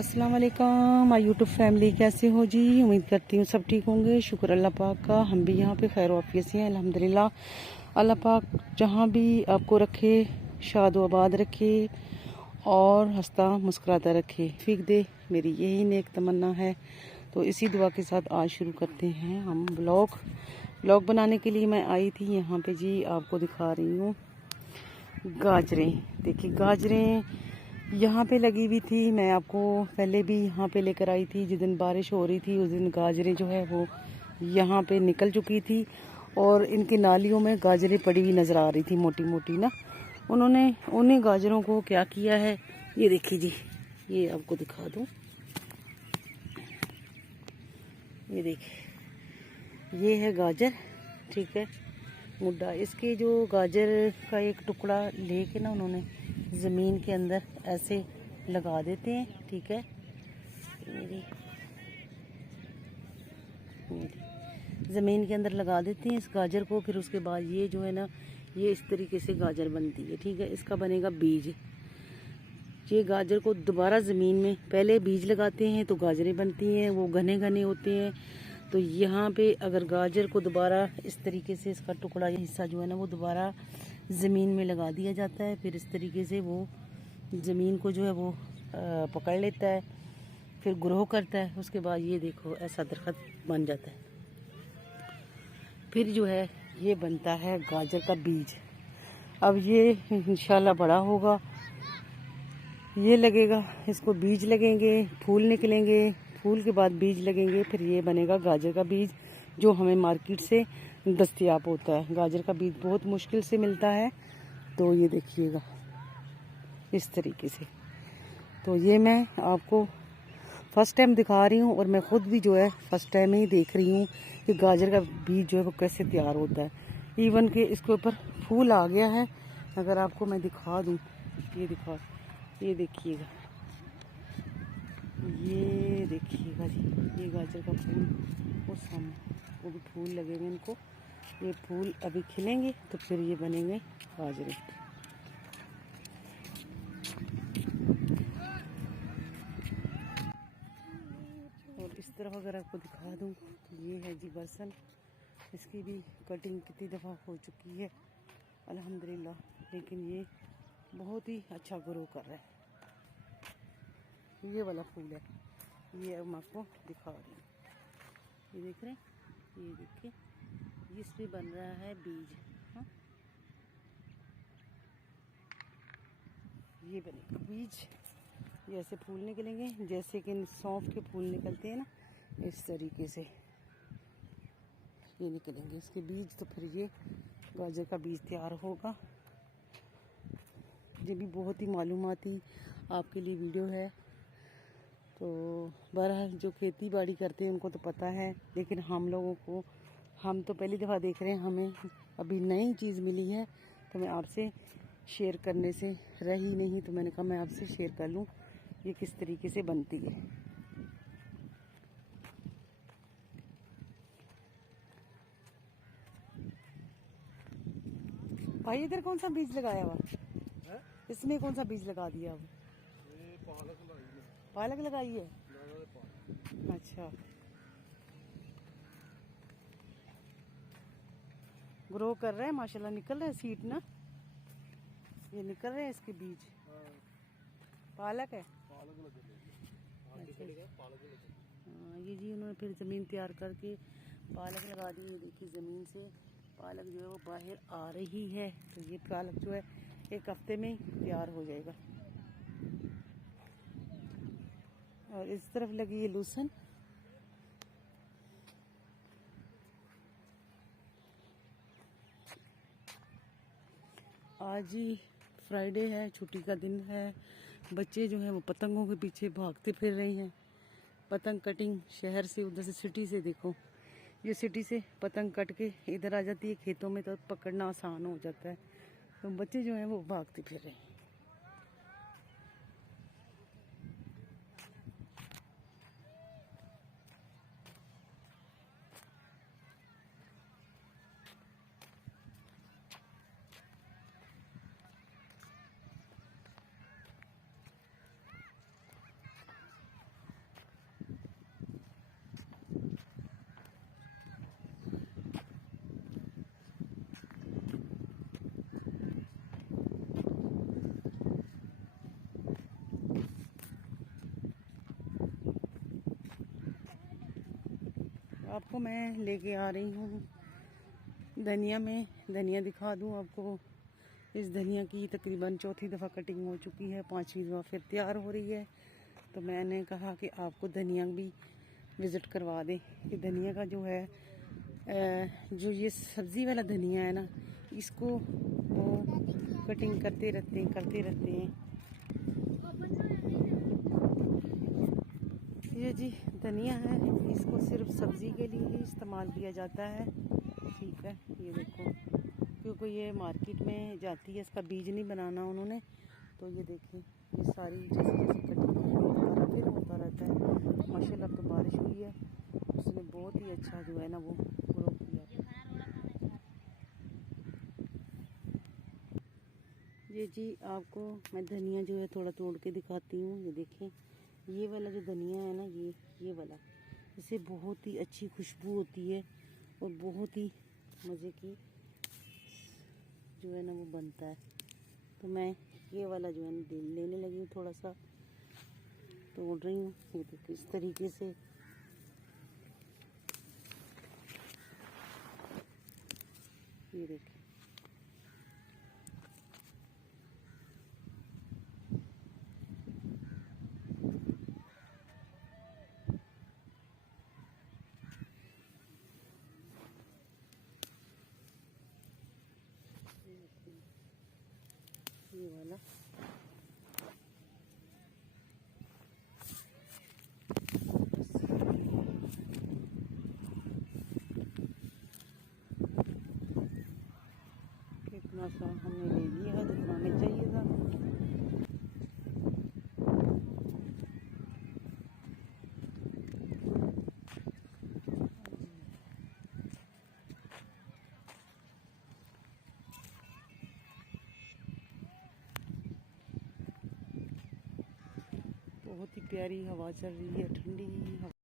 अस्सलाम वालेकुम my YouTube family, कैसे हो जी। उम्मीद करती हूँ सब ठीक होंगे। शुक्र अल्लाह पाक का, हम भी यहाँ पे खैर वाफियत से हैं अल्हम्दुलिल्लाह। अल्लाह पाक जहाँ भी आपको रखे, शाद व आबाद रखे और हंसता मुस्कुराता रखे, फीक दे, मेरी यही नेक तमन्ना है। तो इसी दुआ के साथ आज शुरू करते हैं हम ब्लॉग बनाने के लिए मैं आई थी यहाँ पे जी। आपको दिखा रही हूँ गाजरें। देखिए गाजरें यहाँ पे लगी हुई थी। मैं आपको पहले भी यहाँ पे लेकर आई थी। जिस दिन बारिश हो रही थी उस दिन गाजरें जो है वो यहाँ पे निकल चुकी थी और इनकी नालियों में गाजरें पड़ी हुई नज़र आ रही थी, मोटी मोटी ना। उन्होंने उन्हीं गाजरों को क्या किया है, ये देखिए जी, ये आपको दिखा दूँ। ये देखिए, ये है गाजर, ठीक है, मुद्दा। इसके जो गाजर का एक टुकड़ा लेके ना उन्होंने ज़मीन के अंदर ऐसे लगा देते हैं, ठीक है। मेरी ज़मीन के अंदर लगा देते हैं इस गाजर को। फिर उसके बाद ये जो है ना, ये इस तरीके से गाजर बनती है, ठीक है। इसका बनेगा बीज। ये गाजर को दोबारा ज़मीन में पहले बीज लगाते हैं तो गाजरें बनती हैं, वो घने घने होते हैं। तो यहाँ पे अगर गाजर को दोबारा इस तरीके से इसका टुकड़ा, ये हिस्सा जो है ना, वो दोबारा ज़मीन में लगा दिया जाता है। फिर इस तरीके से वो ज़मीन को जो है वो पकड़ लेता है, फिर ग्रो करता है। उसके बाद ये देखो ऐसा दरख्त बन जाता है। फिर जो है ये बनता है गाजर का बीज। अब ये इंशाल्लाह बड़ा होगा, ये लगेगा, इसको बीज लगेंगे, फूल निकलेंगे, फूल के बाद बीज लगेंगे, फिर ये बनेगा गाजर का बीज जो हमें मार्केट से दस्तयाब होता है। गाजर का बीज बहुत मुश्किल से मिलता है। तो ये देखिएगा इस तरीके से। तो ये मैं आपको फर्स्ट टाइम दिखा रही हूँ और मैं खुद भी जो है फर्स्ट टाइम ही देख रही हूँ कि गाजर का बीज जो है वो कैसे तैयार होता है। इवन के इसके ऊपर फूल आ गया है। अगर आपको मैं दिखा दूँ, ये देखिएगा, ये देखिएगा जी, ये गाजर का फूल, वो सामने वो भी फूल लगेंगे इनको। ये फूल अभी खिलेंगे तो फिर ये बनेंगे गाजरें। और इस तरफ अगर आपको दिखा दूँ तो ये है जी बरसन। इसकी भी कटिंग कितनी दफ़ा हो चुकी है अल्हम्दुलिल्लाह, लेकिन ये बहुत ही अच्छा ग्रो कर रहा है। ये वाला फूल है, ये अब मैं आपको दिखा रही हूँ। ये देख रहे हैं, ये देखिए, इस पे बन रहा है बीज। हाँ, ये बनेगा बीज। ये ऐसे फूल निकलेंगे जैसे कि सौंफ के फूल निकलते हैं ना, इस तरीके से ये निकलेंगे इसके बीज। तो फिर ये गाजर का बीज तैयार होगा। ये भी बहुत ही मालूमाती आपके लिए वीडियो है। तो बहरहाल जो खेती बाड़ी करते हैं उनको तो पता है, लेकिन हम लोगों को, हम तो पहली दफ़ा देख रहे हैं, हमें अभी नई चीज़ मिली है। तो मैं आपसे शेयर करने से रही नहीं, तो मैंने कहा मैं आपसे शेयर कर लूँ ये किस तरीके से बनती है। भाई इधर कौन सा बीज लगाया हुआ है? इसमें कौन सा बीज लगा दिया अब? पालक लगाई है। अच्छा, ग्रो कर रहे हैं माशाल्लाह, निकल रहे हैं सीड ना, ये निकल रहे हैं इसके बीज। पालक है। अच्छा। हाँ, ये जी उन्होंने फिर ज़मीन तैयार करके पालक लगा दी है। देखिए ज़मीन से पालक जो है वो बाहर आ रही है। तो ये पालक जो है एक हफ्ते में ही तैयार हो जाएगा। और इस तरफ लगी है लहसुन। आज ही फ्राइडे है, छुट्टी का दिन है। बच्चे जो हैं वो पतंगों के पीछे भागते फिर रहे हैं। पतंग कटिंग शहर से, उधर से सिटी से, देखो ये सिटी से पतंग कट के इधर आ जाती है खेतों में, तो पकड़ना आसान हो जाता है। तो बच्चे जो हैं वो भागते फिर रहे हैं। आपको मैं लेके आ रही हूँ धनिया में। धनिया दिखा दूँ आपको। इस धनिया की तकरीबन चौथी दफ़ा कटिंग हो चुकी है, 5वीं दफ़ा फिर तैयार हो रही है। तो मैंने कहा कि आपको धनिया भी विज़िट करवा दें। कि धनिया का जो है जो ये सब्ज़ी वाला धनिया है ना, इसको वो कटिंग करते रहते हैं। ये जी धनिया है, इसको सिर्फ सब्ज़ी के लिए ही इस्तेमाल किया जाता है। ठीक है, ये देखो, क्योंकि ये मार्केट में जाती है, इसका बीज नहीं बनाना उन्होंने। तो ये देखें, ये सारी जैसे जैसे कटिंग फिर होता रहता है। माशाल्लाह तो बारिश हुई है, उसने बहुत ही अच्छा जो है ना वो ग्रो किया। ये जी आपको मैं धनिया जो है थोड़ा तोड़ के दिखाती हूँ। ये देखें, ये वाला जो धनिया है ना, ये वाला, इससे बहुत ही अच्छी खुशबू होती है और बहुत ही मज़े की जो है ना वो बनता है। तो मैं ये वाला जो है ना लेने लगी हूँ, थोड़ा सा तोड़ रही हूँ। ये देखिए इस तरीके से। ये देखिए, ये वाला इतना सा हमने ले लिया है जितना हमें चाहिए था। बहुत ही प्यारी हवा चल रही है, ठंडी हवा।